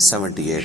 78।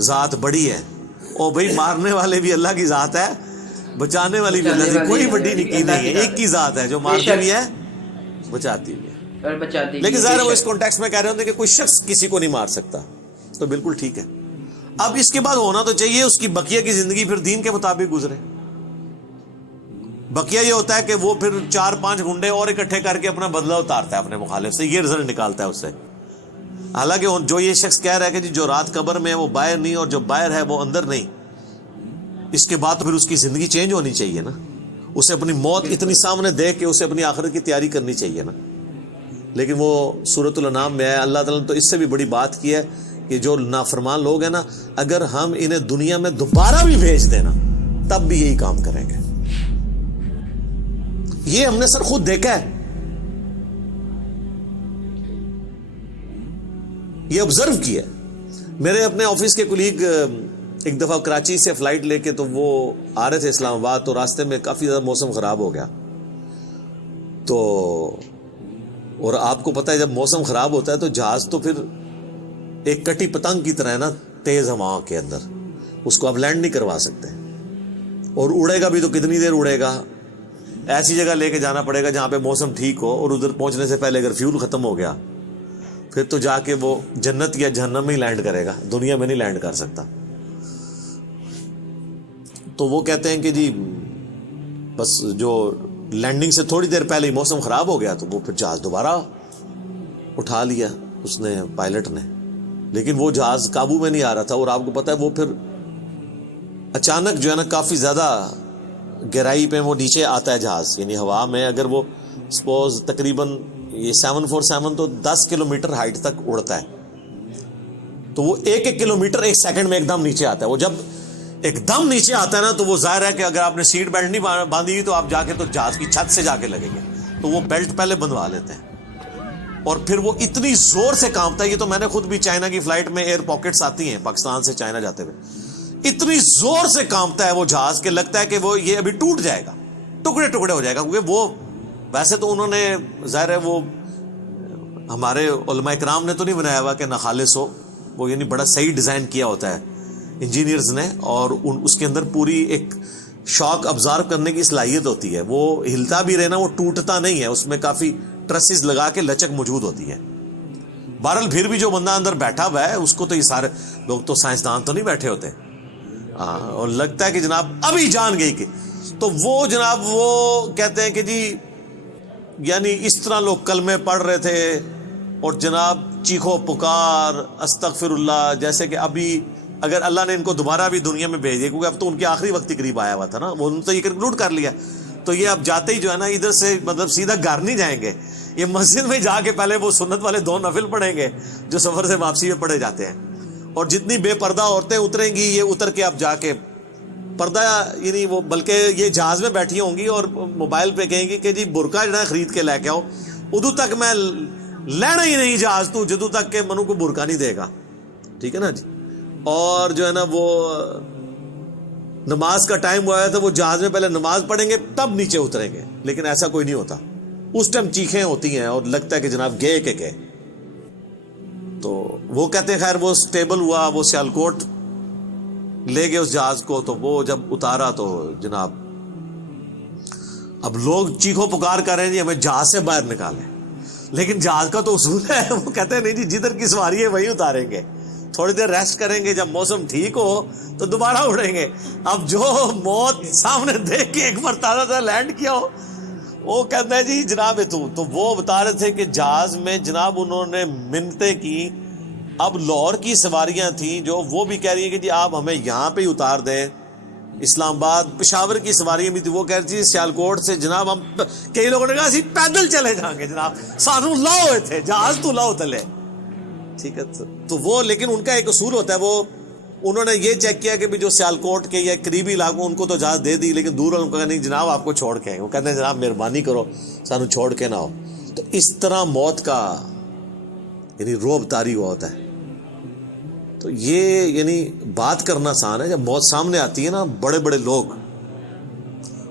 ذات بڑی ہے، اور بھائی مارنے والے بھی اللہ کی ذات ہے، بچانے والی بھی اللہ کی، کوئی بڑی نکی نہیں ہے، ایک کی ذات ہے جو مارتی بھی ہے بچاتی بھی ہے، اور بچاتی بھی لیکن ہے، ظاہر بے وہ اس شک۔ کانٹیکسٹ میں کہہ رہے ہوتے کہ کوئی شخص کسی کو نہیں مار سکتا، تو بالکل ٹھیک ہے۔ اب اس کے بعد ہونا تو چاہیے اس کی بقیہ کی زندگی پھر دین کے مطابق گزرے۔ بقیہ یہ ہوتا ہے کہ وہ پھر 4-5 گنڈے اور اکٹھے کر کے اپنا بدلہ اتارتا ہے اپنے مخالف سے، یہ رزلٹ نکالتا ہے اس سے۔ حالانکہ جو یہ شخص کہہ رہا ہے کہ جی جو رات قبر میں ہے وہ باہر نہیں، اور جو باہر ہے وہ اندر نہیں، اس کے بعد پھر اس کی زندگی چینج ہونی چاہیے نا، اسے اپنی موت اتنی سامنے دیکھ کے اسے اپنی آخرت کی تیاری کرنی چاہیے نا۔ لیکن وہ سورۃ الانعام میں ہے، اللہ تعالیٰ نے تو اس سے بھی بڑی بات کی ہے کہ جو نافرمان لوگ ہیں نا، اگر ہم انہیں دنیا میں دوبارہ بھی بھیج دیں نا تب بھی یہی کام کریں گے۔ یہ ہم نے سر خود دیکھا ہے، یہ آبزرو کیا ہے۔ میرے اپنے آفس کے کولیگ ایک دفعہ کراچی سے فلائٹ لے کے تو وہ آ رہے تھے اسلام آباد، تو راستے میں کافی زیادہ موسم خراب ہو گیا، تو اور آپ کو پتہ ہے جب موسم خراب ہوتا ہے تو جہاز تو پھر ایک کٹی پتنگ کی طرح ہے نا، تیز ہوا کے اندر اس کو آپ لینڈ نہیں کروا سکتے، اور اڑے گا بھی تو کتنی دیر اڑے گا؟ ایسی جگہ لے کے جانا پڑے گا جہاں پہ موسم ٹھیک ہو، اور ادھر پہنچنے سے پہلے اگر فیول ختم ہو گیا پھر تو جا کے وہ جنت یا جہنم میں ہی لینڈ کرے گا، دنیا میں نہیں لینڈ کر سکتا۔ تو وہ کہتے ہیں کہ جی بس جو لینڈنگ سے تھوڑی دیر پہلے ہی موسم خراب ہو گیا تو وہ پھر جہاز دوبارہ اٹھا لیا اس نے، پائلٹ نے، لیکن وہ جہاز قابو میں نہیں آ رہا تھا، اور آپ کو پتہ ہے وہ پھر اچانک جو ہے نا کافی زیادہ گہرائی پہ وہ نیچے آتا ہے جہاز، یعنی ہوا میں اگر وہ سپوز تقریباً یہ 747 تو 10 کلومیٹر ہائٹ تک اڑتا ہے، تو وہ 1 کلومیٹر 1 سیکنڈ میں ایک دم نیچے آتا ہے۔ وہ جب ایک دم نیچے آتا ہے نا تو وہ ظاہر ہے کہ اگر آپ نے سیٹ بیلٹ نہیں باندھی ہوئی تو آپ جا کے تو جہاز کی چھت سے جا کے لگیں گے، تو وہ بیلٹ پہلے بندھوا لیتے ہیں، اور پھر وہ اتنی زور سے کانپتا ہے۔ یہ تو میں نے خود بھی چائنا کی فلائٹ میں ایئر پاکٹس آتی ہیں پاکستان سے چائنا جاتے ہوئے، اتنی زور سے کانپتا ہے وہ جہاز کہ لگتا ہے کہ وہ یہ ابھی ٹوٹ جائے گا، ٹکڑے ٹکڑے ہو جائے گا، کیونکہ وہ ویسے تو انہوں نے ظاہر ہے وہ ہمارے علماء کرام نے تو نہیں بنایا ہوا کہ ناخالص ہو، وہ یعنی بڑا صحیح ڈیزائن کیا ہوتا ہے انجینئرز نے، اور اس کے اندر پوری ایک شاک ابزارو کرنے کی صلاحیت ہوتی ہے، وہ ہلتا بھی رہنا، وہ ٹوٹتا نہیں ہے، اس میں کافی ٹرسز لگا کے لچک موجود ہوتی ہے۔ بہرحال پھر بھی جو بندہ اندر بیٹھا ہوا ہے اس کو تو یہ سارے لوگ تو سائنسدان تو نہیں بیٹھے ہوتے، اور لگتا ہے کہ جناب ابھی جان گئی کہ، تو وہ جناب وہ کہتے ہیں کہ جی یعنی اس طرح لوگ کلمے پڑھ رہے تھے، اور جناب چیخو پکار استغفر اللہ، جیسے کہ ابھی اگر اللہ نے ان کو دوبارہ بھی دنیا میں بھیج دیا، کیونکہ اب تو ان کے آخری وقت ہی قریب آیا ہوا تھا نا، وہ ان تو یہ کنکلوڈ کر لیا، تو یہ اب جاتے ہی جو ہے نا ادھر سے مطلب سیدھا گھر نہیں جائیں گے، یہ مسجد میں جا کے پہلے وہ سنت والے 2 نفل پڑھیں گے جو سفر سے واپسی میں پڑھے جاتے ہیں، اور جتنی بے پردہ عورتیں اتریں گی یہ اتر کے اب جا کے پردہ، یعنی وہ بلکہ یہ جہاز میں بیٹھی ہوں گی اور موبائل پہ کہیں گی کہ جی برقع جو ہے خرید کے لے کے آؤ، ادو تک میں لینا ہی نہیں جہاز تو جدو تک کہ منو کو برقع نہیں دے گا، ٹھیک ہے نا جی۔ اور جو ہے نا وہ نماز کا ٹائم ہوا ہے تو وہ جہاز میں پہلے نماز پڑھیں گے تب نیچے اتریں گے، لیکن ایسا کوئی نہیں ہوتا، اس ٹائم چیخیں ہوتی ہیں اور لگتا ہے کہ جناب گئے کہ گئے۔ تو وہ کہتے ہیں خیر وہ سٹیبل ہوا، وہ سیالکوٹ لے گئے اس جہاز کو، تو وہ جب اتارا تو جناب اب لوگ چیخو پکار کر رہے ہیں جی ہمیں جہاز سے باہر نکالیں، لیکن جہاز کا تو اصول ہے، وہ کہتے ہیں نہیں جی جدھر کی سواری ہے وہی اتاریں گے، تھوڑی دیر ریسٹ کریں گے، جب موسم ٹھیک ہو تو دوبارہ اڑیں گے۔ اب جو موت سامنے دیکھ کے ایک مرتبہ لینڈ کیا ہو، وہ کہتا ہے جی جناب تو وہ بتا رہے تھے کہ جہاز میں جناب انہوں نے منتیں کی، اب لاہور کی سواریاں تھیں جو وہ بھی کہہ رہی ہیں کہ جی آپ ہمیں یہاں پہ ہی اتار دیں، اسلام آباد پشاور کی سواریاں بھی تھی، وہ کہہ رہی تھی سیالکوٹ سے جناب ہم، کئی لوگوں نے کہا اسی پیدل چلے جائیں گے جناب، سانو لاؤ ہوئے تھے جہاز تو لاؤ تلے، ٹھیک ہے۔ تو وہ لیکن ان کا ایک اصول ہوتا ہے، وہ انہوں نے یہ چیک کیا کہ بھی جو سیالکوٹ کے یا قریبی علاقوں ان کو تو اجازت دے دی، لیکن دور والوں کو نہیں جناب آپ کو چھوڑ کے آئیں، وہ کہتے ہیں جناب مہربانی کرو سانو چھوڑ کے نہ ہو۔ تو اس طرح موت کا یعنی روب طاری ہوا ہوتا ہے۔ تو یہ یعنی بات کرنا آسان ہے، جب موت سامنے آتی ہے نا بڑے بڑے لوگ،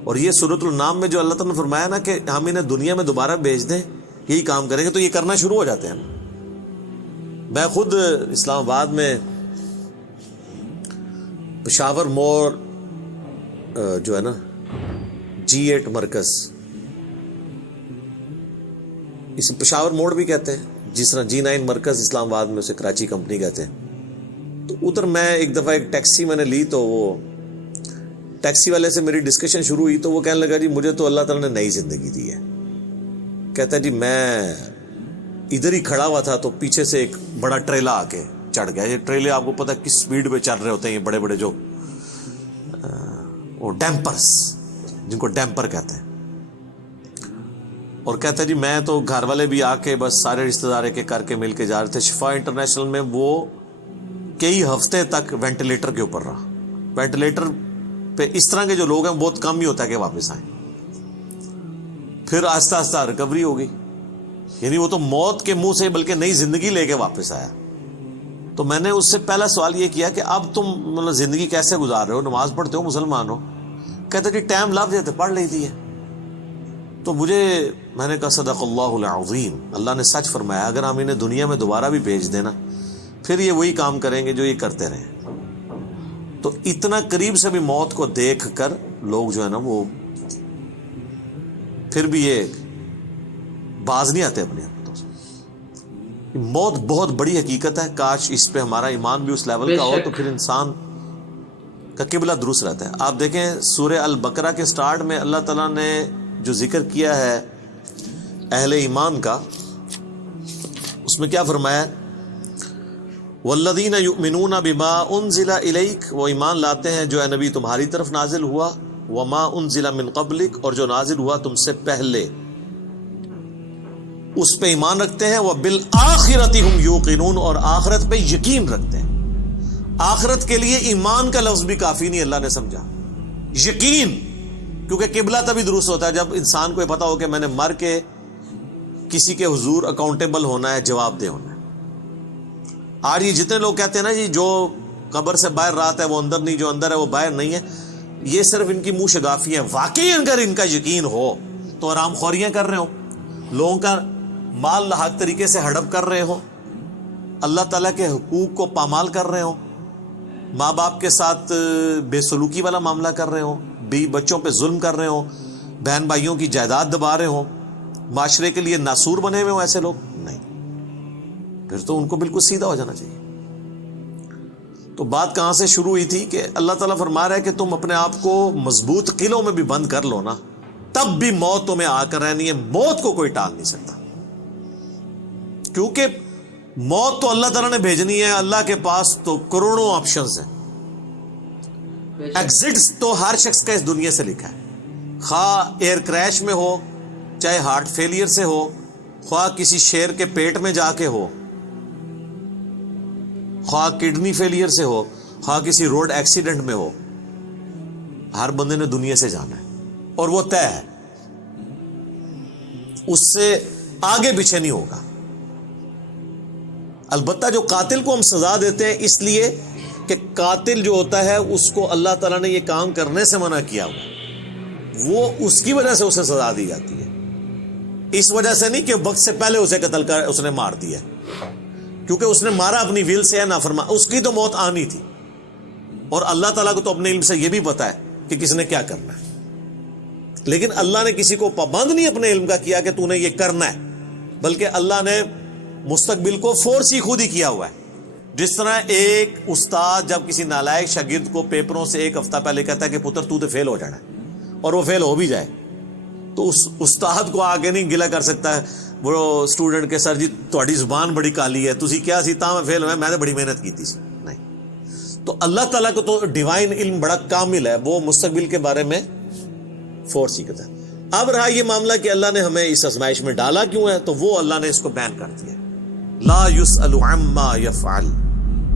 اور یہ سورۃ الانعام میں جو اللہ تعالیٰ نے فرمایا نا کہ ہم انہیں دنیا میں دوبارہ بھیج دیں یہی کام کریں گے، تو یہ کرنا شروع ہو جاتے ہیں۔ میں خود اسلام آباد میں پشاور موڑ جو ہے نا G8 مرکز، اسے پشاور موڑ بھی کہتے ہیں، جس طرح G9 مرکز اسلام آباد میں اسے کراچی کمپنی کہتے ہیں. تو ادھر میں ایک دفعہ ایک ٹیکسی میں نے لی، تو وہ ٹیکسی والے سے میری ڈسکشن شروع ہوئی تو وہ کہنے لگا جی مجھے تو اللہ تعالیٰ نے نئی زندگی دی ہے. کہتا ہے جی میں ادھر ہی کھڑا ہوا تھا تو پیچھے سے ایک بڑا ٹریلا آ کے چڑھ گیا. یہ ٹریلے آپ کو پتہ ہے کس سپیڈ پہ چل رہے ہوتے ہیں، یہ بڑے بڑے جو وہ ڈیمپرز، جن کو ڈیمپر کہتے ہیں. اور کہتا ہے جی میں تو گھر والے بھی آ کے بس سارے رشتہ دار کے کر کے مل کے جا رہے تھے. شفا انٹرنیشنل میں وہ کئی ہفتے تک وینٹیلیٹر کے اوپر رہا. وینٹیلیٹر پہ اس طرح کے جو لوگ ہیں بہت کم ہی ہوتا ہے کہ واپس آئیں. پھر آہستہ آہستہ ریکوری ہو گئی، یعنی وہ تو موت کے منہ سے بلکہ نئی زندگی لے کے واپس آیا. تو میں نے اس سے پہلا سوال یہ کیا کہ اب تم مطلب زندگی کیسے گزار رہے ہو، نماز پڑھتے ہو، مسلمان ہو؟ کہتے جی ٹائم لگ جاتے پڑھ لیتی ہے. تو میں نے کہا صدق اللہ العظیم، اللہ نے سچ فرمایا. اگر ہم انہیں دنیا میں دوبارہ بھی بھیج دینا پھر یہ وہی کام کریں گے جو یہ کرتے رہے. تو اتنا قریب سے بھی موت کو دیکھ کر لوگ جو ہے نا وہ پھر بھی یہ باز نہیں آتے اپنے حرکتوں سے. موت بہت بڑی حقیقت ہے. کاش اس پہ ہمارا ایمان بھی اس لیول کا ہو تو پھر انسان کا قبلہ درست رہتا ہے. آپ دیکھیں سورہ البقرہ کے سٹارٹ میں اللہ تعالیٰ نے جو ذکر کیا ہے اہل ایمان کا، اس میں کیا فرمایا؟ والذین یؤمنون بما انزل الیک، وہ ایمان لاتے ہیں جو اے نبی تمہاری طرف نازل ہوا، وما انزل من قبلک، اور جو نازل ہوا تم سے پہلے، اس پہ ایمان رکھتے ہیں. وبالآخرۃ ہم یوقنون، اور آخرت پہ یقین رکھتے ہیں. آخرت کے لیے ایمان کا لفظ بھی کافی نہیں، اللہ نے سمجھا یقین، کیونکہ قبلہ تبھی درست ہوتا ہے جب انسان کو یہ پتا ہو کہ میں نے مر کے کسی کے حضور اکاؤنٹیبل ہونا ہے، جواب دہ ہونا ہے. آج یہ جتنے لوگ کہتے ہیں نا جی جو قبر سے باہر رات ہے وہ اندر نہیں، جو اندر ہے وہ باہر نہیں ہے، یہ صرف ان کی منہ شگافی ہیں. واقعی اگر ان کا یقین ہو تو آرام خوریاں کر رہے ہو، لوگوں کا مال لاحق طریقے سے ہڑپ کر رہے ہو، اللہ تعالیٰ کے حقوق کو پامال کر رہے ہو، ماں باپ کے ساتھ بے سلوکی والا معاملہ کر رہے ہو، بیوی بچوں پہ ظلم کر رہے ہو، بہن بھائیوں کی جائیداد دبا رہے ہو، معاشرے کے لیے ناسور بنے ہوئے ہو، ایسے لوگ نہیں، پھر تو ان کو بالکل سیدھا ہو جانا چاہیے. تو بات کہاں سے شروع ہوئی تھی کہ اللہ تعالیٰ فرما رہا ہے کہ تم اپنے آپ کو مضبوط قلعوں میں بھی بند کر لو نا، تب بھی موت تمہیں آ کر رہنی ہے. موت کو کوئی ٹال نہیں سکتا، کیونکہ موت تو اللہ تعالیٰ نے بھیجنی ہے. اللہ کے پاس تو کروڑوں آپشنز ہیں. ایگزٹس تو ہر شخص کا اس دنیا سے لکھا ہے، خواہ ایئر کریش میں ہو، چاہے ہارٹ فیلئر سے ہو، خواہ کسی شیر کے پیٹ میں جا کے ہو، خواہ کڈنی فیلئر سے ہو، خواہ کسی روڈ ایکسیڈنٹ میں ہو، ہر بندے نے دنیا سے جانا ہے اور وہ طے ہے، اس سے آگے پیچھے نہیں ہوگا. البتہ جو قاتل کو ہم سزا دیتے ہیں اس لیے کہ قاتل جو ہوتا ہے اس کو اللہ تعالیٰ نے یہ کام کرنے سے منع کیا ہوا، وہ اس کی وجہ سے اسے سزا دی جاتی ہے، اس وجہ سے نہیں کہ وقت سے پہلے اسے قتل کر اس نے مار دیا، کیونکہ اس نے مارا اپنی ویل سے ہے، نافرمان، اس کی تو موت آنی تھی. اور اللہ تعالیٰ کو تو اپنے علم سے یہ بھی پتا ہے کہ کس نے کیا کرنا ہے، لیکن اللہ نے کسی کو پابند نہیں اپنے علم کا کیا کہ تو نے یہ کرنا ہے، بلکہ اللہ نے مستقبل کو فورس ہی خود ہی کیا ہوا ہے. جس طرح ایک استاد جب کسی نالائق شاگرد کو پیپروں سے ایک ہفتہ پہلے کہتا ہے کہ پتر تو فیل ہو جانا ہے، اور وہ فیل ہو بھی جائے، تو اس استاد کو آگے نہیں گلا کر سکتا ہے وہ اسٹوڈنٹ کے سر جی تہاڈی زبان بڑی کالی ہے، تسی کیا سی تاں میں فیل ہویا، میں نے بڑی محنت کی تھی. نہیں، تو اللہ تعالیٰ کو تو ڈیوائن علم بڑا کامل ہے، وہ مستقبل کے بارے میں فورس ہی کرتا ہے. اب رہا یہ معاملہ کہ اللہ نے ہمیں اس آزمائش میں ڈالا کیوں ہے، تو وہ اللہ نے اس کو بیان کر دیا. لا یسأل عما یفعل،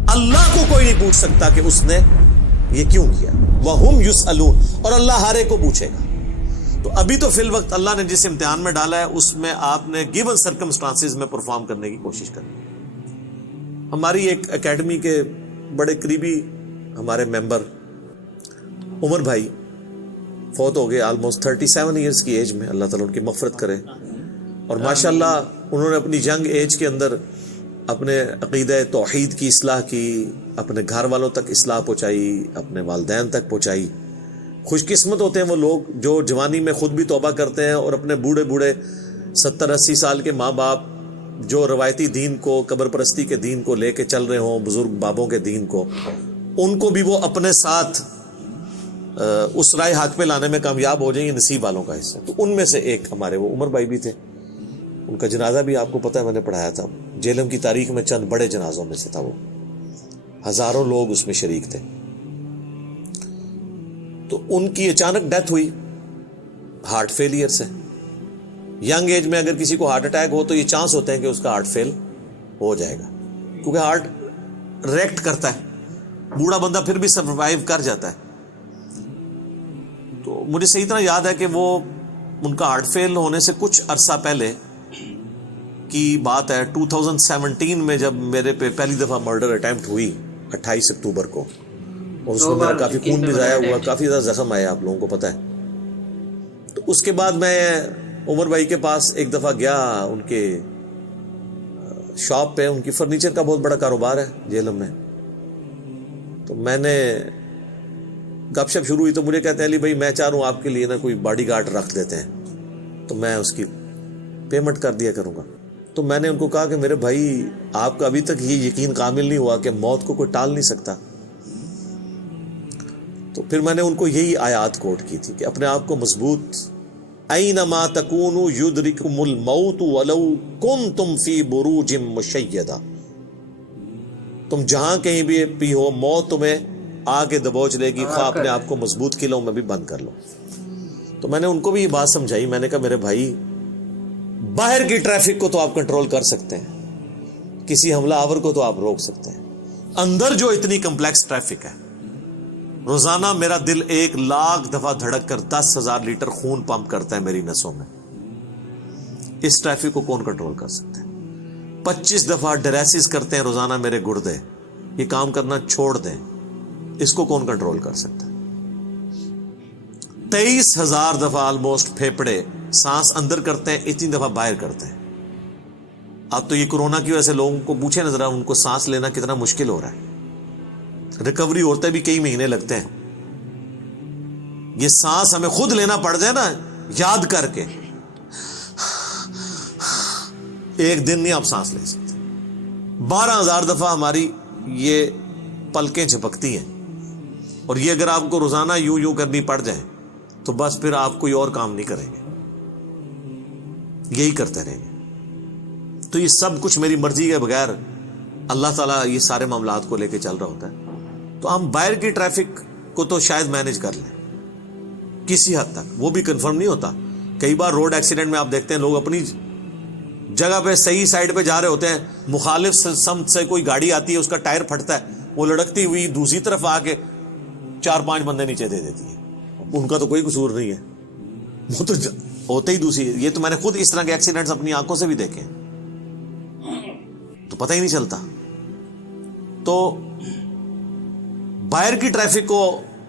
اللہ کو کوئی نہیں پوچھ سکتا کہ اس نے یہ کیوں کیا. وہم یسألون، اور اللہ ہر ایک کو پوچھے گا. تو ابھی تو فی الوقت اللہ نے جس امتحان میں ڈالا ہے اس میں آپ نے گیون سرکمسٹانسز میں پرفارم کرنے کی کوشش کرنی. ہماری ایک اکیڈمی کے بڑے قریبی ہمارے ممبر عمر بھائی فوت ہو گئے آلموسٹ 37 ایئرس کی ایج میں، اللہ تعالیٰ ان کی مغفرت کرے. اور ماشاءاللہ انہوں نے اپنی ینگ ایج کے اندر اپنے عقیدہ توحید کی اصلاح کی، اپنے گھر والوں تک اصلاح پہنچائی، اپنے والدین تک پہنچائی۔ خوش قسمت ہوتے ہیں وہ لوگ جو جوانی میں خود بھی توبہ کرتے ہیں اور اپنے بوڑھے بوڑھے 70-80 سال کے ماں باپ جو روایتی دین کو، قبر پرستی کے دین کو لے کے چل رہے ہوں، بزرگ بابوں کے دین کو، ان کو بھی وہ اپنے ساتھ اس رائے حق پہ لانے میں کامیاب ہو جائیں، یہ نصیب والوں کا حصہ۔ تو ان میں سے ایک ہمارے وہ عمر بھائی بھی تھے، ان کا جنازہ بھی آپ کو پتہ ہے میں نے پڑھایا تھا، جہلم کی تاریخ میں چند بڑے جنازوں میں سے تھا وہ، ہزاروں لوگ اس میں شریک تھے۔ تو ان کی اچانک ڈیتھ ہوئی ہارٹ فیلئر سے۔ ینگ ایج میں اگر کسی کو ہارٹ اٹیک ہو تو یہ چانس ہوتے ہیں کہ اس کا ہارٹ فیل ہو جائے گا، کیونکہ ہارٹ ریئیکٹ کرتا ہے، بوڑھا بندہ پھر بھی سروائیو کر جاتا ہے۔ تو مجھے صحیح طرح یاد ہے کہ وہ ان کا ہارٹ فیل ہونے سے کچھ عرصہ پہلے کی بات ہے، 2017 میں جب میرے پہ پہلی دفعہ مرڈر اٹیمپٹ ہوئی 28 اکتوبر کو، اور اس میں میرا کافی خون بھی ضائع ہوا، کافی زیادہ زخم آیا، آپ لوگوں کو پتہ ہے۔ تو اس کے بعد میں عمر بھائی کے پاس ایک دفعہ گیا، ان کے شاپ پہ، ان کی فرنیچر کا بہت بڑا کاروبار ہے جہلم میں۔ تو میں نے گپ شپ شروع ہوئی تو مجھے کہتے ہیں علی بھائی میں چاہ رہا ہوں آپ کے لیے نا کوئی باڈی گارڈ رکھ دیتے ہیں، تو میں اس کی پیمنٹ کر دیا کروں گا۔ تو میں نے ان کو کہا کہ میرے بھائی آپ کا ابھی تک یہ یقین کامل نہیں ہوا کہ موت کو کوئی ٹال نہیں سکتا۔ تو پھر میں نے ان کو یہی آیات کوٹ کی تھی کہ اپنے آپ کو مضبوط، اینما تکونوا یدرککم الموت ولو کنتم فی بروج مشیدہ، تم جہاں کہیں بھی ہو موت تمہیں آ کے دبوچ لے گی، خواہ اپنے آپ کو مضبوط قلعوں میں بھی بند کر لو۔ تو میں نے ان کو بھی یہ بات سمجھائی، میں نے کہا میرے بھائی باہر کی ٹریفک کو تو آپ کنٹرول کر سکتے ہیں، کسی حملہ آور کو تو آپ روک سکتے ہیں، اندر جو اتنی کمپلیکس ٹریفک ہے، روزانہ میرا دل 1,00,000 دفعہ دھڑک کر 10,000 لیٹر خون پمپ کرتا ہے میری نسوں میں، اس ٹریفک کو کون کنٹرول کر سکتا ہے؟ 25 دفعہ ڈریسز کرتے ہیں روزانہ میرے گردے، یہ کام کرنا چھوڑ دیں، اس کو کون کنٹرول کر سکتا ہے؟ 23,000 دفعہ آلموسٹ پھیپڑے سانس اندر کرتے ہیں، اتنی دفعہ باہر کرتے ہیں۔ اب تو یہ کورونا کی وجہ سے لوگوں کو پوچھے نظر ان کو سانس لینا کتنا مشکل ہو رہا ہے، ریکوری ہوتے بھی کئی مہینے لگتے ہیں۔ یہ سانس ہمیں خود لینا پڑ جائے نا یاد کر کے، ایک دن نہیں آپ سانس لے سکتے۔ 12,000 دفعہ ہماری یہ پلکیں جھپکتی ہیں، اور یہ اگر آپ کو روزانہ یوں کرنی پڑ جائے تو بس پھر آپ کوئی اور کام نہیں کریں گے، یہی کرتے رہیں گے۔ تو یہ سب کچھ میری مرضی کے بغیر اللہ تعالیٰ یہ سارے معاملات کو لے کے چل رہا ہوتا ہے۔ تو ہم باہر کی ٹریفک کو تو شاید مینج کر لیں کسی حد تک، وہ بھی کنفرم نہیں ہوتا۔ کئی بار روڈ ایکسیڈنٹ میں آپ دیکھتے ہیں لوگ اپنی جگہ پہ صحیح سائڈ پہ جا رہے ہوتے ہیں، مخالف سمت سے کوئی گاڑی آتی ہے، اس کا ٹائر پھٹتا ہے، وہ لڑکتی ہوئی دوسری طرف آ کے 4-5 بندے نیچے دے دیتی ہے، ان کا تو کوئی قصور نہیں ہے، وہ تو ہوتے ہی دوسری۔ یہ تو میں نے خود اس طرح کے ایکسیڈنٹس اپنی آنکھوں سے بھی دیکھے ہیں، تو پتہ ہی نہیں چلتا۔ تو باہر کی ٹریفک کو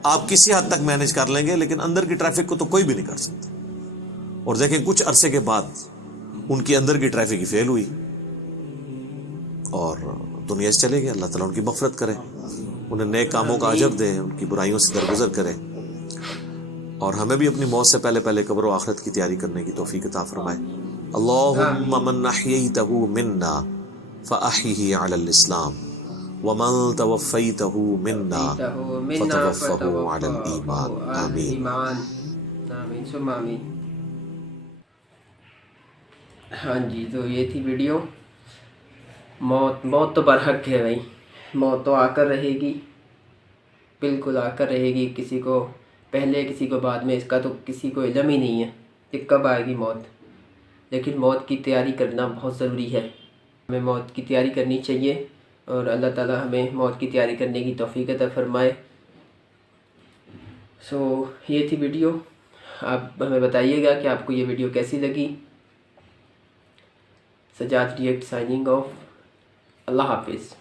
آپ کسی حد تک مینج کر لیں گے، لیکن اندر کی ٹریفک کو تو کوئی بھی نہیں کر سکتا۔ اور دیکھیں کچھ عرصے کے بعد ان کی اندر کی ٹریفک ہی فیل ہوئی اور دنیا سے چلے گئے۔ اللہ تعالیٰ ان کی مغفرت کرے، انہیں نیک کاموں کا اجر دے، ان کی برائیوں سے درگزر کرے، اور ہمیں بھی اپنی موت سے پہلے پہلے قبر و آخرت کی تیاری کرنے کی توفیق عطا فرمائے۔ اللہم من احییتہ منا فاحیہ علی الاسلام ومن توفیتہ منا فتوفہ علی الایمان، آمین۔ آمین ثم آمین۔ ہاں جی، تو یہ تھی ویڈیو۔ موت تو برحق ہے بھائی، موت تو آ کر رہے گی، بالکل آ کر رہے گی، کسی کو پہلے کسی کو بعد میں، اس کا تو کسی کو علم ہی نہیں ہے کہ کب آئے گی موت۔ لیکن موت کی تیاری کرنا بہت ضروری ہے، ہمیں موت کی تیاری کرنی چاہیے، اور اللہ تعالیٰ ہمیں موت کی تیاری کرنے کی توفیق عطا فرمائے۔ یہ تھی ویڈیو، آپ ہمیں بتائیے گا کہ آپ کو یہ ویڈیو کیسی لگی۔ سجاد ریئیکٹ سائننگ آف، اللہ حافظ۔